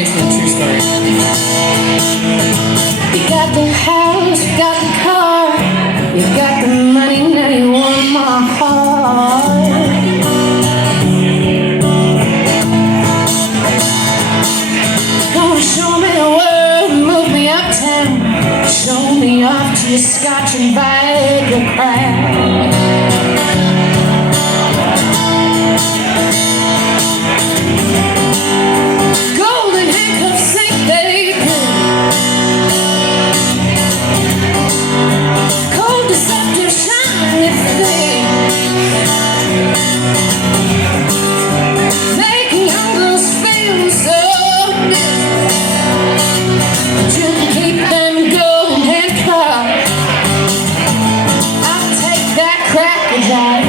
basement, true story. You got the house, you got the car, you got the money, now you want my heart. Gonna show me the world, move me uptown, show me off to your Scotch and bite your crowd. Golden handcuffs ain't they good? Cold deceptive shiny thing, making young girls feel so good. But you can keep them golden handcuffs. I'll take that cracker jack.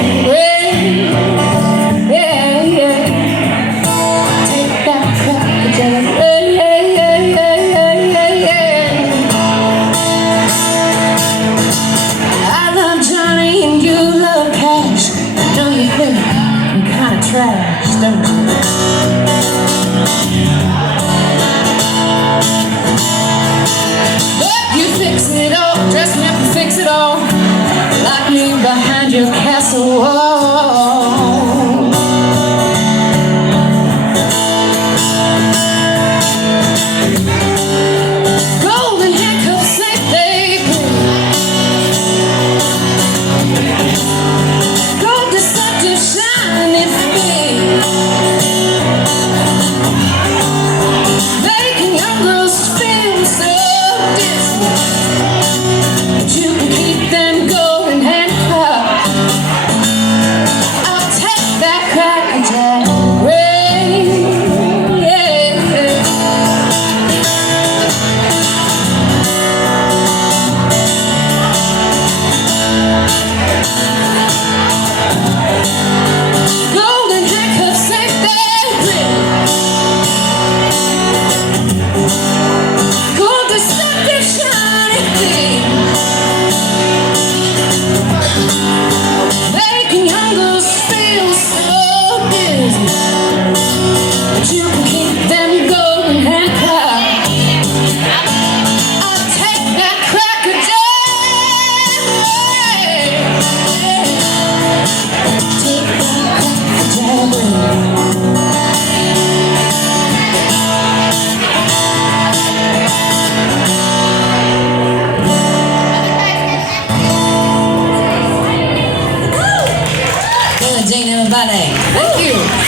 Trash, don't you? But you fix it all, dress me up and fix it all, lock me behind your castle wall. Golden handcuffs ain't they good? Gold deceptive shiny thing, making young girls feel so distant. But you can keep them golden handcuffs. I'll take that cracker jack ring, yeah. Golden handcuffs ain't they good? Gold deceptive shiny thing, making young girls feel so dizzy. But you can keep them golden handcuffs. I'll take that cracker jack. Take that cracker jack. Kayla, Jane, everybody. Thank you.